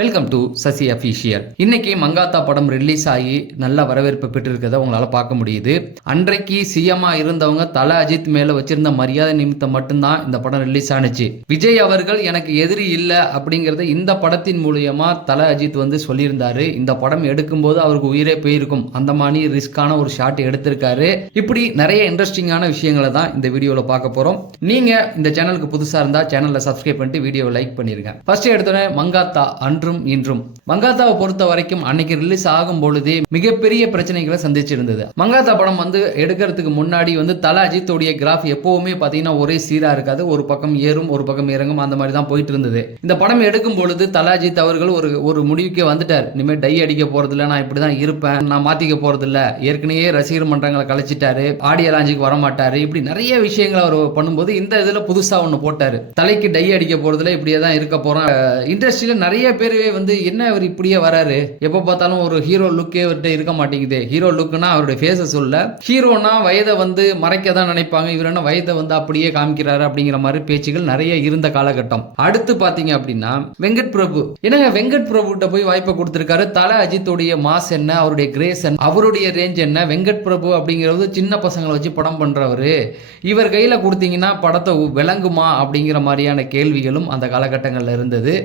Welcome to Sasi official. இன்னைக்கு மங்காத்தா படம் release ஆகி நல்ல வரவேற்பு பெற்றிருக்கிறத உங்களால பார்க்க முடியுது. அன்றைக்கு சிஎம்மா இருந்தவங்க தல அஜித் மேல வச்சிருந்த மரியாதை நிமித்தம் மட்டும்தான் இந்த படம் ரிலீஸ் ஆனிச்சு. விஜய் அவர்கள் எனக்கு எதிரி இல்ல அப்படிங்கறத இந்த படத்தின் மூலியமா தல அஜித் சொல்லியிருந்தாரு. இந்த படம் எடுக்கும்போது அவருக்கு உயிரே போயிருக்கும், அந்த மாதிரி ரிஸ்கான ஒரு ஷாட் எடுத்திருக்காரு. இப்படி நிறைய இன்ட்ரெஸ்டிங்கான விஷயங்களை தான் இந்த வீடியோல பார்க்க போறோம். நீங்க இந்த சேனலுக்கு புதுசா இருந்தா சேனலை சப்ஸ்கிரைப் பண்ணிட்டு வீடியோவை லைக் பண்ணிருங்க. ஃபர்ஸ்ட் எடுத்தோன்னே மங்காத்தா இன்றும் மங்காத்தாவை பொறுத்த வரைக்கும் அன்னைக்கு ரிலீஸ் ஆகும் பொழுதே மிகப்பெரிய பிரச்சனைகளை சந்திச்சிருந்தது. மங்காத்தா படம் எடுக்கிறதுக்கு முன்னாடி தல அஜித்தோடைய கிராஃப் எப்பவுமே பாத்தீங்கன்னா ஒரே சீரா இருக்காது, ஒரு பக்கம் ஏறும் ஒரு பக்கம் இறங்கும், அந்த மாதிரி தான் போயிட்டு இருந்தது. இந்த படம் எடுக்கும் பொழுது தல அஜித் அவர்கள் ஒரு முடிவுக்கு வந்துட்டார். இனிமேல் டை அடிக்க போறது இல்ல, நான் இப்படிதான் இருப்பேன், நான் மாத்திக்க போறது இல்ல, ஏற்கனவே ரசிகர் மன்றங்களை கலைச்சிட்டாரு, ஆடியோ லாஞ்சுக்கு வர மாட்டாரு, இப்படி நிறைய விஷயங்களை அவர் பண்ணும்போது இந்த இதுல புதுசா ஒண்ணு போட்டாரு. தலைக்கு டை அடிக்க போறதுல இப்படியே தான் இருக்க போறோம். இண்டஸ்ட்ரியில நிறைய பேர் என்ன அவர் இப்படியே வராரு, எப்ப பார்த்தாலும் ஒரு ஹீரோ லுக்கே அவர்கிட்ட இருக்க மாட்டேங்குது. ஹீரோ லுக்னா அவருடைய ஃபேஸ சொல்ல, ஹீரோனா வயதை மறைக்க தான் நினைப்பாங்க, இவர் என்ன வயதை அப்படியே காமிக்கிறாரு அப்படிங்கிற மாதிரி பேச்சுகள் நிறைய இருந்த காலகட்டம். அடுத்து பாத்தீங்க அப்படின்னா வெங்கட் பிரபு, என்னங்க வெங்கட் பிரபு கிட்ட போய் வாய்ப்பை கொடுத்திருக்காரு. தல அஜித்துடைய மாஸ் என்ன, அவருடைய கிரேஸ் என்ன, அவருடைய ரேஞ்ச் என்ன. வெங்கட் பிரபு அப்படிங்கிறது சின்ன பசங்களை வச்சு படம் பண்றவரு, இவர் கையில கொடுத்தீங்கன்னா படத்தை விளங்குமா அப்படிங்கிற மாதிரியான கேள்விகளும் அந்த காலகட்டங்கள்ல இருந்தது.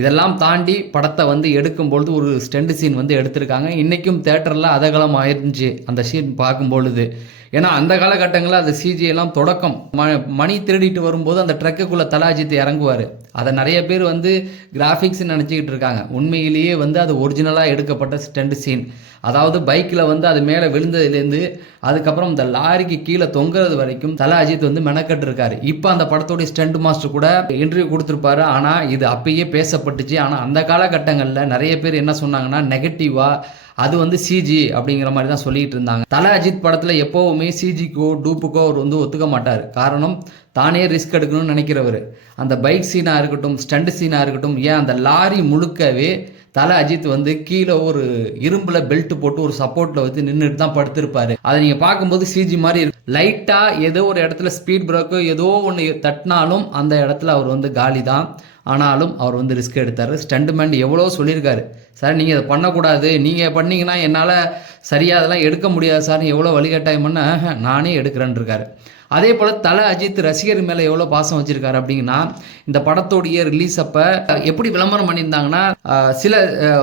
இதெல்லாம் தாண்டி படத்தை எடுக்கும்பொழுது ஒரு ஸ்டெண்ட் சீன் எடுத்திருக்காங்க. இன்றைக்கும் தேட்டரில் அதகலம் ஆயிருந்துச்சு அந்த சீன் பார்க்கும்பொழுது. ஏன்னா அந்த காலகட்டங்களில் அந்த சிஜி எல்லாம் தொடக்கம் மணி திருடிட்டு வரும்போது அந்த ட்ரக்குக்குள்ளே தல அஜித் இறங்குவார். அதை நிறைய பேர் கிராஃபிக்ஸ் நினச்சிக்கிட்டு இருக்காங்க. உண்மையிலேயே அது ஒரிஜினலாக எடுக்கப்பட்ட ஸ்டெண்ட் சீன். அதாவது பைக்கில் அது மேலே விழுந்ததுலேருந்து அதுக்கப்புறம் இந்த லாரிக்கு கீழே தொங்குறது வரைக்கும் தல அஜித் மெனக்கட்டு இருக்காரு. இப்போ அந்த படத்தோடைய ஸ்டண்ட் மாஸ்டர் கூட இன்டர்வியூ கொடுத்துருப்பாரு. ஆனால் இது அப்பயே பேசப்பட்டுச்சு. ஆனால் அந்த காலகட்டங்களில் நிறைய பேர் என்ன சொன்னாங்கன்னா நெகட்டிவாக அது சிஜி அப்படிங்கிற மாதிரி தான் சொல்லிட்டு இருந்தாங்க. தல அஜித் படத்தில் எப்போவுமே சிஜிக்கோ டூப்புக்கோ அவர் ஒத்துக்க மாட்டார். காரணம், தானே ரிஸ்க் எடுக்கணும்னு நினைக்கிறவர். அந்த பைக் சீனாக இருக்கட்டும், ஸ்டண்ட் சீனாக இருக்கட்டும், ஏன் அந்த லாரி முழுக்கவே தல அஜித் கீழே ஒரு இரும்புல பெல்ட் போட்டு ஒரு சப்போர்ட்ல நின்றுட்டு தான் படுத்திருப்பாரு. அதை நீங்க பார்க்கும்போது சிஜி மாதிரி லைட்டா ஏதோ ஒரு இடத்துல ஸ்பீட் பிரேக்கோ ஏதோ ஒன்று தட்டினாலும் அந்த இடத்துல அவர் காலி தான். ஆனாலும் அவர் ரிஸ்க் எடுத்தார். ஸ்டண்ட்மேன் எவ்வளோ சொல்லியிருக்காரு, சார் நீங்கள் அதை பண்ணக்கூடாது, நீங்கள் பண்ணீங்கன்னா என்னால் சரியாக அதெல்லாம் எடுக்க முடியாது சார், எவ்வளோ வழிகட்டாயம் பண்ண நானே எடுக்கிறேன்னு இருக்காரு. அதே போல் தல அஜித் ரசிகர் மேலே எவ்வளோ பாசம் வச்சிருக்காரு அப்படிங்கன்னா, இந்த படத்தோடைய ரிலீஸ் அப்போ எப்படி விளம்பரம் பண்ணியிருந்தாங்கன்னா, சில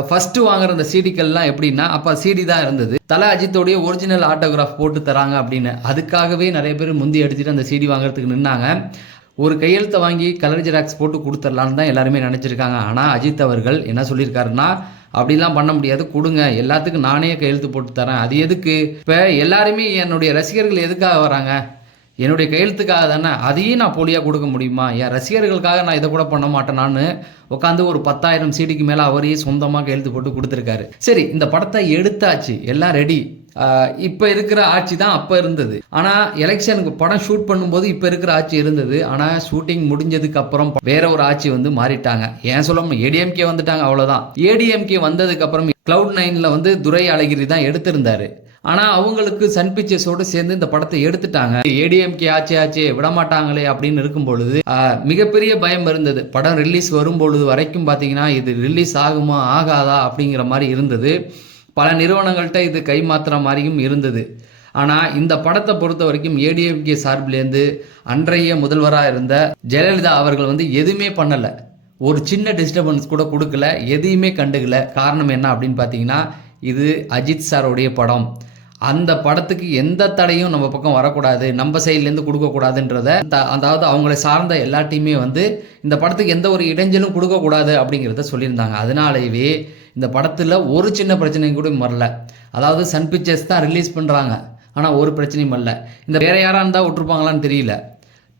ஃபர்ஸ்ட் வாங்குற அந்த சிடிக்கள்லாம் எப்படின்னா அப்போ சிடி தான் இருந்தது, தல அஜித்தோடைய ஒரிஜினல் ஆட்டோகிராஃப் போட்டு தராங்க அப்படின்னு. அதுக்காகவே நிறைய பேர் முந்தி எடுத்துட்டு அந்த சிடி வாங்குறதுக்கு நின்னாங்க. ஒரு கையெழுத்தை வாங்கி கலர் ஜெராக்ஸ் போட்டு கொடுத்துடலான்னு தான் எல்லாருமே நினச்சிருக்காங்க. ஆனால் அஜித் அவர்கள் என்ன சொல்லியிருக்காருன்னா, அப்படிலாம் பண்ண முடியாது, கொடுங்க, எல்லாத்துக்கும் நானே கையெழுத்து போட்டு தரேன். அது எதுக்கு? இப்போ எல்லாருமே என்னுடைய ரசிகர்கள் எதுக்காக வராங்க? என்னுடைய கையெழுத்துக்காக தானே. அதையும் நான் போலியாக கொடுக்க முடியுமா? என் ரசிகர்களுக்காக நான் இதை கூட பண்ண மாட்டேனான்னு உட்காந்து ஒரு 10,000 சீடிக்கு மேலே அவரையே சொந்தமாக கையெழுத்து போட்டு கொடுத்துருக்காரு. சரி, இந்த படத்தை எடுத்தாச்சு, எல்லாம் ரெடி. இப்போ இருக்கிற ஆட்சி தான் அப்போ இருந்தது. ஆனால் எலெக்ஷனுக்கு படம் ஷூட் பண்ணும்போது இப்போ இருக்கிற ஆட்சி இருந்தது. ஆனால் ஷூட்டிங் முடிஞ்சதுக்கு அப்புறம் வேற ஒரு ஆட்சி மாறிட்டாங்க. ஏன் சொல்லணும், ஏடிஎம்கே வந்துட்டாங்க, அவ்வளோதான். ஏடிஎம்கே வந்ததுக்கு அப்புறம் Cloud9ல துரை அழகிரி தான் எடுத்திருந்தாரு. ஆனா அவங்களுக்கு சன் பிக்சர்ஸோடு சேர்ந்து இந்த படத்தை எடுத்துட்டாங்க. ஏடிஎம்கே ஆச்சே விடமாட்டாங்களே அப்படின்னு இருக்கும் பொழுது மிகப்பெரிய பயம் இருந்தது. படம் ரிலீஸ் வரும் பொழுது வரைக்கும் பாத்தீங்கன்னா இது ரிலீஸ் ஆகுமா ஆகாதா அப்படிங்கிற மாதிரி இருந்தது. பல நிறுவனங்கள்கிட்ட இது கைமாத்துற மாதிரியும் இருந்தது. ஆனால் இந்த படத்தை பொறுத்த வரைக்கும் ஏடிஎம்கே சார்பிலேருந்து அன்றைய முதல்வராக இருந்த ஜெயலலிதா அவர்கள் எதுவுமே பண்ணலை. ஒரு சின்ன டிஸ்டர்பன்ஸ் கூட கொடுக்கல, எதையுமே கண்டுக்கல. காரணம் என்ன அப்படின்னு பார்த்தீங்கன்னா, இது அஜித் சாரோடைய படம். அந்த படத்துக்கு எந்த தடையும் நம்ம பக்கம் வரக்கூடாது, நம்ம சைட்லேருந்து கொடுக்கக்கூடாதுன்றத, அதாவது அவங்களை சார்ந்த எல்லாத்தையுமே இந்த படத்துக்கு எந்த ஒரு இடைஞ்சலும் கொடுக்கக்கூடாது அப்படிங்கிறத சொல்லியிருந்தாங்க. அதனாலேயே இந்த படத்தில் ஒரு சின்ன பிரச்சனையும் கூட வரல. அதாவது சன் பிக்சர்ஸ் தான் ரிலீஸ் பண்ணுறாங்க, ஆனால் ஒரு பிரச்சனையும் வரல. இந்த வேற யாராக இருந்தால் விட்டுருப்பாங்களான்னு தெரியல.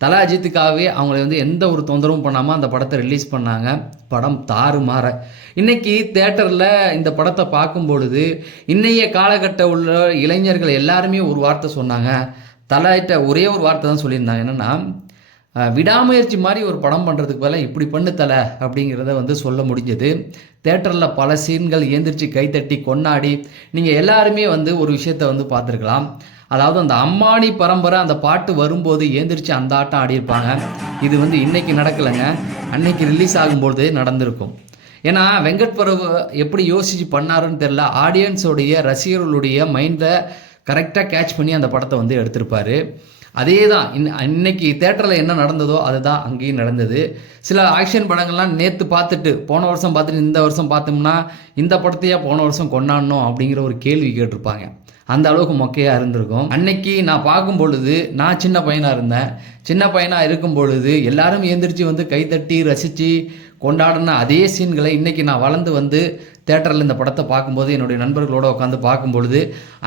தல அஜித்துக்காகவே அவங்களை எந்த ஒரு தொந்தரவும் பண்ணாமல் அந்த படத்தை ரிலீஸ் பண்ணாங்க. படம் தாறுமாற. இன்னைக்கு தேட்டரில் இந்த படத்தை பார்க்கும் பொழுது இன்னைய காலகட்ட உள்ள இளைஞர்கள் எல்லாருமே ஒரு வார்த்தை சொன்னாங்க. தலகிட்ட ஒரே ஒரு வார்த்தை தான் சொல்லியிருந்தாங்க, என்னென்னா விடாமுயற்சி மாதிரி ஒரு படம் பண்ணுறதுக்கு பதிலாக இப்படி பண்ணு தலை அப்படிங்கிறத சொல்ல முடிஞ்சது. தேட்டரில் பல சீன்கள் ஏந்திரிச்சு கைத்தட்டி கொண்டாடி நீங்கள் எல்லாருமே ஒரு விஷயத்தை பார்த்துருக்கலாம். அதாவது அந்த அம்மானி பரம்பரை அந்த பாட்டு வரும்போது ஏந்திரிச்சு அந்த ஆட்டம் ஆடியிருப்பாங்க. இது இன்னைக்கு நடக்கலைங்க, அன்னைக்கு ரிலீஸ் ஆகும்போது நடந்திருக்கும். ஏன்னா வெங்கட் பிரபு எப்படி யோசிச்சு பண்ணாருன்னு தெரியல, ஆடியன்ஸோடைய ரசிகர்களுடைய மைண்டை கரெக்டாக கேட்ச் பண்ணி அந்த படத்தை வந்து எடுத்திருப்பாரு. அதே தான் இன்னைக்கு தேட்டரில் என்ன நடந்ததோ அதுதான் அங்கேயும் நடந்தது. சில ஆக்ஷன் படங்கள்லாம் நேற்று பார்த்துட்டு போன வருஷம் பார்த்துட்டு இந்த வருஷம் பார்த்தோம்னா இந்த படத்தையா போன வருஷம் கொண்டாடணும் அப்படிங்கிற ஒரு கேள்வி கேட்டிருப்பாங்க. அந்த அளவுக்கு மொக்கையாக இருந்திருக்கும். அன்னைக்கு நான் பார்க்கும் பொழுது நான் சின்ன பையனாக இருந்தேன். சின்ன பையனாக இருக்கும் பொழுது எல்லாரும் எழுந்திரிச்சு வந்து கைத்தட்டி ரசித்து கொண்டாடின அதே சீன்களை இன்றைக்கி நான் வளர்ந்து வந்து தேட்டரில் இந்த படத்தை பார்க்கும்போது என்னுடைய நண்பர்களோடு உட்காந்து பார்க்கும் பொழுது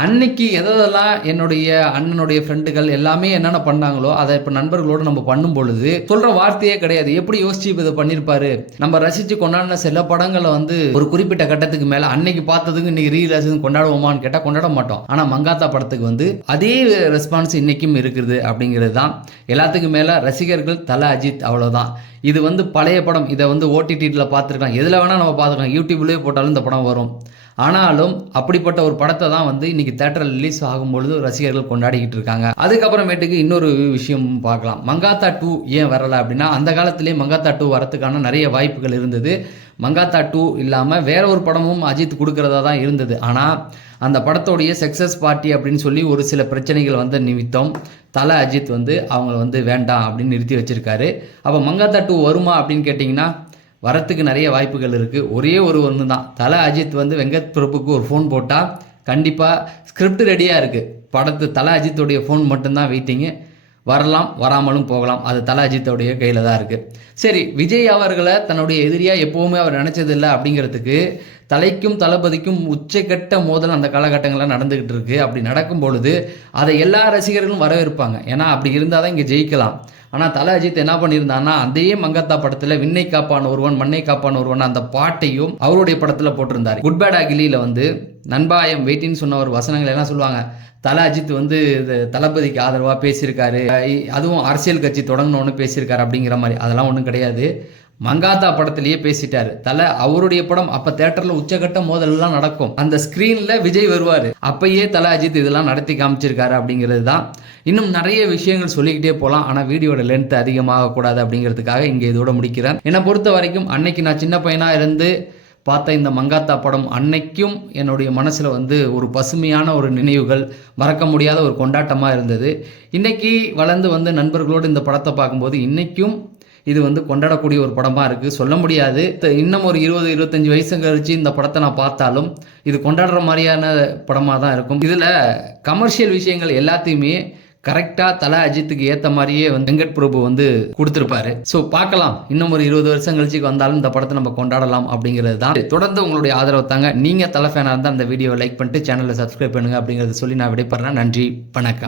அன்னைக்கு எதெல்லாம் என்னுடைய அண்ணனுடைய ஃப்ரெண்டுகள் எல்லாமே என்னென்ன பண்ணாங்களோ அதை இப்போ நண்பர்களோடு நம்ம பண்ணும் பொழுது சொல்கிற வார்த்தையே கிடையாது. எப்படி யோசிச்சு இதை பண்ணியிருப்பாரு. நம்ம ரசித்து கொண்டாடின சில படங்களை வந்து ஒரு குறிப்பிட்ட கட்டத்துக்கு மேலே அன்னைக்கு பார்த்ததுக்கு இன்னைக்கு ரீலாஸ் கொண்டாடுவோமான்னு கேட்டால் கொண்டாட மாட்டோம். ஆனால் மங்காத்தா படத்துக்கு வந்து அதே ரெஸ்பான்ஸ் இன்றைக்கும் இருக்குது அப்படிங்கிறது தான். எல்லாத்துக்கும் மேலே ரசிகர்கள் தல அஜித், அவ்வளோதான். இது வந்து பழைய படம், இதை வந்து ஓடிடியில் பார்த்துருக்கலாம், எதில் வேணால் நம்ம பார்த்துக்கலாம், யூடியூப்லேயே போட்டாலும் இந்த படம் வரும். ஆனாலும் அப்படிப்பட்ட ஒரு படத்தை தான் வந்து இன்னைக்கு தேட்டரில் ரிலீஸ் ஆகும்பொழுது ரசிகர்கள் கொண்டாடிக்கிட்டு இருக்காங்க. அதுக்கப்புறமேட்டுக்கு இன்னொரு விஷயம் பார்க்கலாம். மங்காத்தா 2 ஏன் வரலை அப்படின்னா, அந்த காலத்திலேயே மங்காத்தா 2 வரத்துக்கான நிறைய வாய்ப்புகள் இருந்தது. மங்காத்தா 2 இல்லாமல் வேற ஒரு படமும் அஜித் கொடுக்கறதா தான் இருந்தது. ஆனால் அந்த படத்தோடைய சக்ஸஸ் பார்ட்டி அப்படின்னு சொல்லி ஒரு சில பிரச்சனைகள் வந்து நிமித்தம் தல அஜித் வந்து அவங்க வந்து வேண்டாம் அப்படின்னு நிறுத்தி வச்சிருக்காரு. அப்போ மங்காத்தா 2 வருமா அப்படின்னு கேட்டிங்கன்னா வரத்துக்கு நிறைய வாய்ப்புகள் இருக்குது. ஒரே ஒன்று தான், தல அஜித் வந்து வெங்கட் பிரபுக்கு ஒரு ஃபோன் போட்டால் கண்டிப்பாக ஸ்கிரிப்ட் ரெடியாக இருக்குது. படத்து தல அஜித்துடைய ஃபோன் மட்டும்தான் வெயிட்டிங்கு. வரலாம், வராமலும் போகலாம். அது தல அஜித்தோடைய கையில் தான் இருக்குது. சரி, விஜய் அவர்களை தன்னுடைய எதிரியாக எப்போவுமே அவர் நினச்சதில்லை அப்படிங்கிறதுக்கு தலைக்கும் தளபதிக்கும் உச்சக்கட்ட மோதல் அந்த காலகட்டங்களில் நடந்துக்கிட்டு இருக்குது. அப்படி நடக்கும் பொழுது அதை எல்லா ரசிகர்களும் வரவேற்பாங்க. ஏன்னா அப்படி இருந்தால் தான் இங்கே ஜெயிக்கலாம். ஆனால் தல அஜித் என்ன பண்ணியிருந்தான்னா, அதே மங்காத்தா படத்தில் விண்ணை காப்பான் ஒருவன் மண்ணை காப்பான் ஒருவன் அந்த பாட்டையும் அவருடைய படத்தில் போட்டிருந்தார். குட் பேட் அகிலியில் வந்து நண்பாயம் வெயிட்டின்னு சொன்ன ஒரு வசனங்கள் என்ன சொல்லுவாங்க, தல அஜித் வந்து தளபதிக்கு ஆதரவாக பேசியிருக்காரு, அதுவும் அரசியல் கட்சி தொடங்கணும்னு பேசியிருக்காரு அப்படிங்கிற மாதிரி. அதெல்லாம் ஒன்றும் கிடையாது. மங்காத்தா படத்திலேயே பேசிட்டாரு தல. அவருடைய படம் அப்போ தேட்டரில் உச்சகட்ட மோதல்லாம் நடக்கும். அந்த ஸ்க்ரீனில் விஜய் வருவார். அப்பயே தல அஜித் இதெல்லாம் நடத்தி காமிச்சிருக்காரு அப்படிங்கிறது தான். இன்னும் நிறைய விஷயங்கள் சொல்லிக்கிட்டே போகலாம். ஆனால் வீடியோட லென்த் அதிகமாகக்கூடாது அப்படிங்கிறதுக்காக இங்கே இதோட முடிக்கிறேன். என்னை பொறுத்த வரைக்கும் அன்னைக்கு நான் சின்ன பையனாக இருந்து பார்த்த இந்த மங்காத்தா படம் அன்னைக்கும் என்னுடைய மனசில் வந்து ஒரு பசுமையான ஒரு நினைவுகள், மறக்க முடியாத ஒரு கொண்டாட்டமாக இருந்தது. இன்றைக்கி வளர்ந்து வந்து நண்பர்களோடு இந்த படத்தை பார்க்கும்போது இன்றைக்கும் இது வந்து கொண்டாடக்கூடிய ஒரு படமாக இருக்குது. சொல்ல முடியாது, இன்னும் ஒரு 20-25 வயசு கழிச்சு இந்த படத்தை நான் பார்த்தாலும் இது கொண்டாடுற மாதிரியான படமாக தான் இருக்கும். இதில் கமர்ஷியல் விஷயங்கள் எல்லாத்தையுமே கரெக்டாக தல அஜித்துக்கு ஏற்ற மாதிரியே வந்து வெங்கட் பிரபு வந்து கொடுத்துருப்பாரு. ஸோ பார்க்கலாம், இன்னும் ஒரு 20 வருஷம் கழிச்சுக்கு வந்தாலும் இந்த படத்தை நம்ம கொண்டாடலாம் அப்படிங்கிறது தான். தொடர்ந்து உங்களுடைய ஆதரவு தாங்க. நீங்கள் தல ஃபேனாக இருந்தால் அந்த வீடியோவை லைக் பண்ணிட்டு சேனலை சப்ஸ்கிரைப் பண்ணுங்கள் அப்படிங்கிறத சொல்லி நான் விடைபெறேன். நன்றி, வணக்கம்.